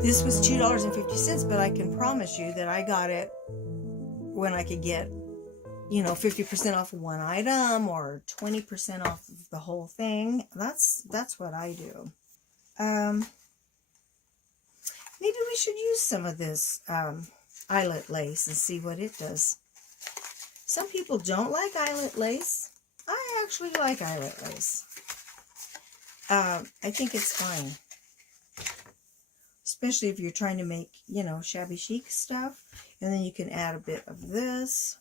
This was $2.50, but I can promise you that I got it when I could get, 50% off of one item or 20% off of the whole thing. That's what I do. Maybe we should use some of this eyelet lace and see what it does. Some people don't like eyelet lace. I actually like eyelet lace. I think it's fine. Especially if you're trying to make, shabby chic stuff. And then you can add a bit of this.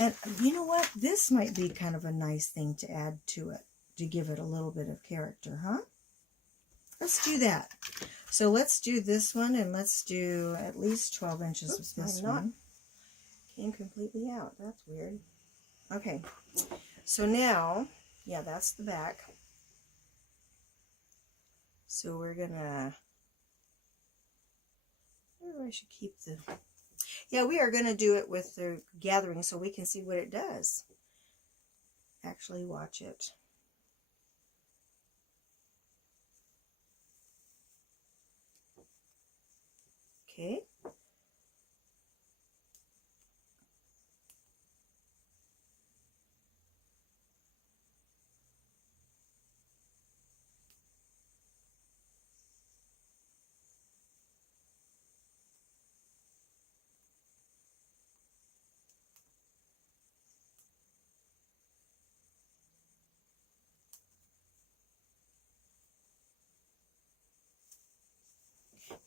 And you know what? This might be kind of a nice thing to add to it, to give it a little bit of character, huh? Let's do that. So let's do this one, and let's do at least 12 inches of this one. Came completely out. That's weird. Okay. So now, yeah, that's the back. So we're gonna... I should keep the... Yeah, we are going to do it with the gathering so we can see what it does. Actually, watch it. Okay.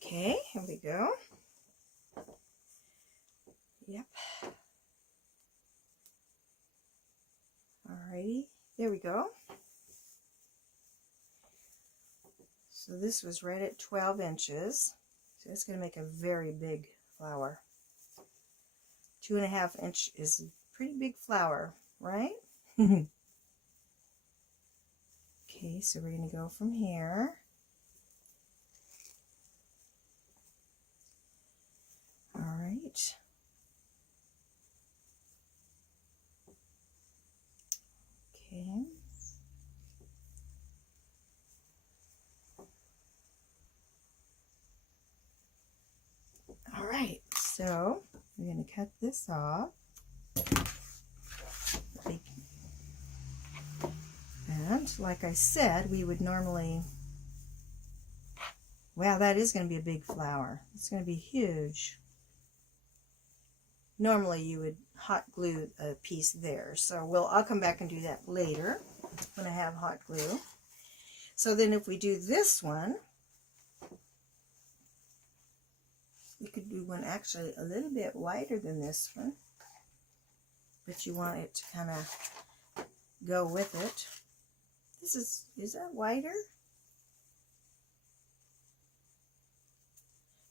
Okay, here we go. Yep. Alrighty, there we go. So this was right at 12 inches. So it's going to make a very big flower. 2.5 inch is a pretty big flower, right? Okay, so we're going to go from here. All right. Okay. All right, so we're going to cut this off. And like I said, we would normally... Wow, that is going to be a big flower. It's going to be huge. Normally you would hot glue a piece there. So I'll come back and do that later when I have hot glue. So then if we do this one, we could do one actually a little bit wider than this one. But you want it to kind of go with it. Is that wider?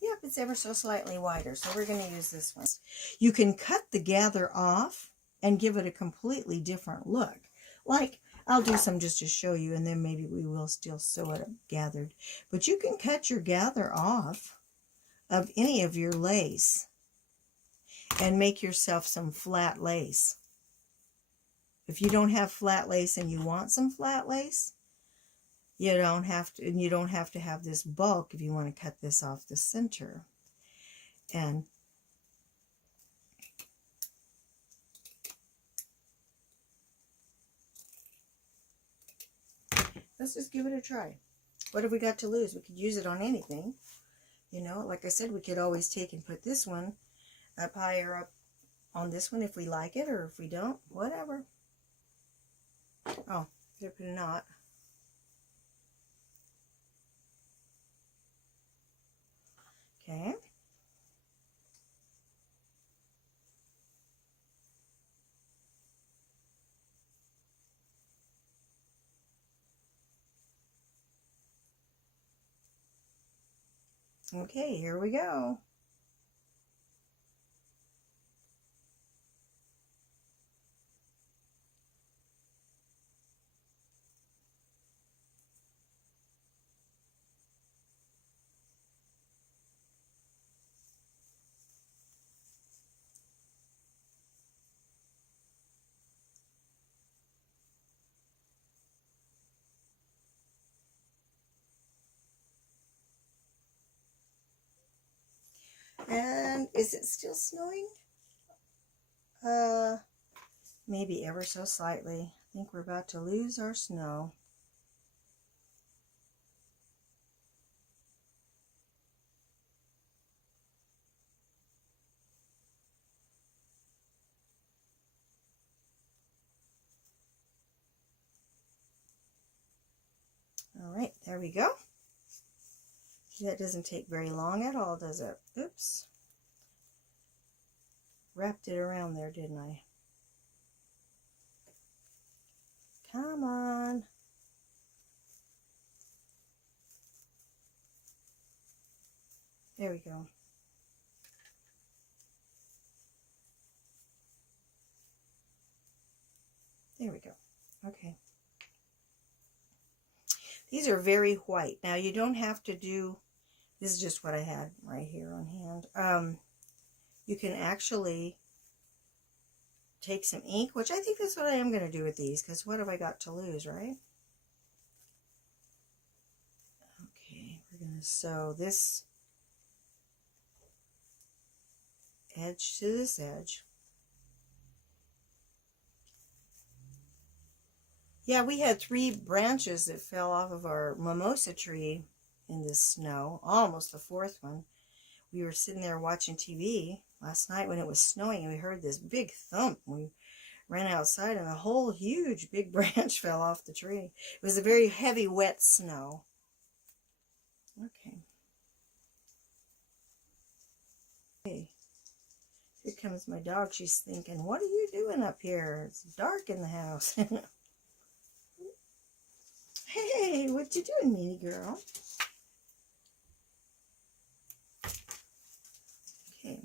Yep, it's ever so slightly wider, so we're going to use this one. You can cut the gather off and give it a completely different look. Like, I'll do some just to show you, and then maybe we will still sew it up gathered. But you can cut your gather off of any of your lace and make yourself some flat lace. If you don't have flat lace and you want some flat lace, you don't have to, and you don't have to have this bulk if you want to cut this off the center. And let's just give it a try. What have we got to lose? We could use it on anything. Like I said, we could always take and put this one up higher up on this one if we like it, or if we don't, whatever. Oh, better put a knot. Okay. Okay, here we go. And is it still snowing? Maybe ever so slightly. I think we're about to lose our snow. All right, there we go. That doesn't take very long at all, does it? Oops. Wrapped it around there, didn't I? Come on. There we go. There we go. Okay. These are very white. Now you don't have to do, this is just what I had right here on hand. You can actually take some ink, which I think that's what I am going to do with these, because what have I got to lose, right? Okay, we're going to sew this edge to this edge. Yeah, we had 3 branches that fell off of our mimosa tree in this snow, almost the 4th one. We were sitting there watching TV last night when it was snowing, and we heard this big thump. We ran outside, and a whole huge big branch fell off the tree. It was a very heavy, wet snow. Okay. Hey, here comes my dog. She's thinking, what are you doing up here? It's dark in the house. Hey, what you doing, meanie girl? Okay.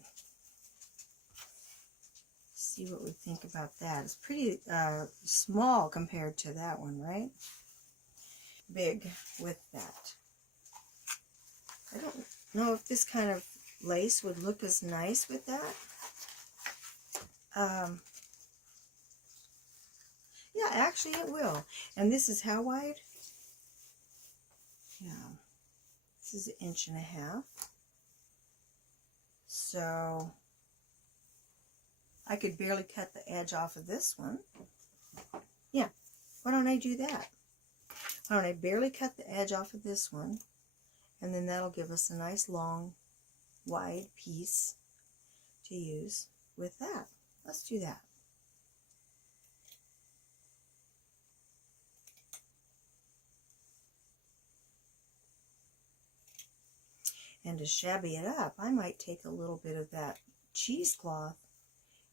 See what we think about that. It's pretty small compared to that one, right? Big with that. I don't know if this kind of lace would look as nice with that. Yeah, actually it will. And this is how wide? Yeah, this is 1.5 inches. So I could barely cut the edge off of this one. Yeah, why don't I do that? Why don't I barely cut the edge off of this one, and then that'll give us a nice long wide piece to use with that. Let's do that. And to shabby it up, I might take a little bit of that cheesecloth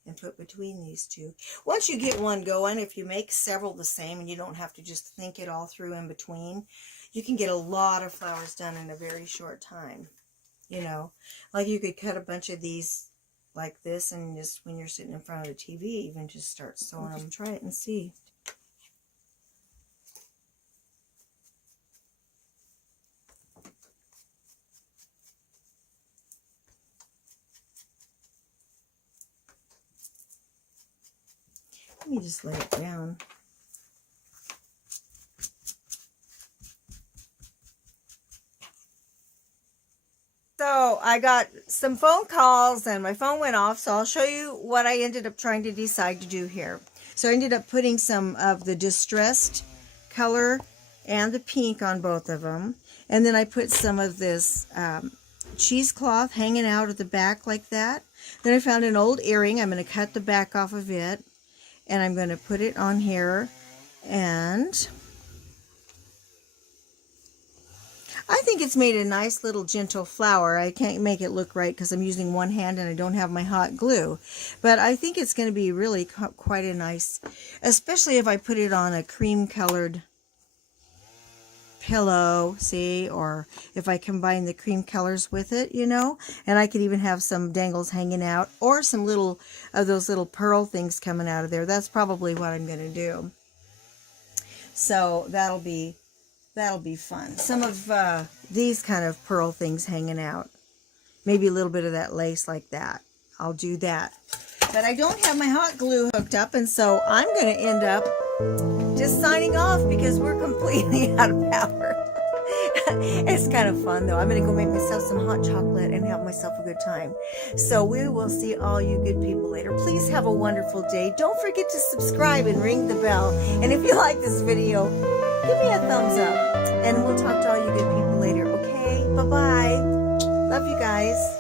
and put between these two. Once you get one going, if you make several the same and you don't have to just think it all through in between, you can get a lot of flowers done in a very short time. You know, like you could cut a bunch of these like this, and just when you're sitting in front of the TV, even just start sewing them. Try it and see. Let me just lay it down. So I got some phone calls and my phone went off, so I'll show you what I ended up trying to decide to do here. So I ended up putting some of the distressed color and the pink on both of them. And then I put some of this cheesecloth hanging out at the back like that. Then I found an old earring. I'm going to cut the back off of it. And I'm going to put it on here, and I think it's made a nice little gentle flower. I can't make it look right because I'm using one hand and I don't have my hot glue, but I think it's going to be really quite a nice, especially if I put it on a cream colored pillow, see, or if I combine the cream colors with it, you know, and I could even have some dangles hanging out, or some little of those little pearl things coming out of there. That's probably what I'm going to do. So that'll be fun. Some of these kind of pearl things hanging out, maybe a little bit of that lace like that. I'll do that, but I don't have my hot glue hooked up, and so I'm going to end up just signing off because we're completely out of power. It's kind of fun though. I'm going to go make myself some hot chocolate and have myself a good time. So we will see all you good people later. Please have a wonderful day. Don't forget to subscribe and ring the bell. And if you like this video, give me a thumbs up. And we'll talk to all you good people later. Okay? Bye-bye. Love you guys.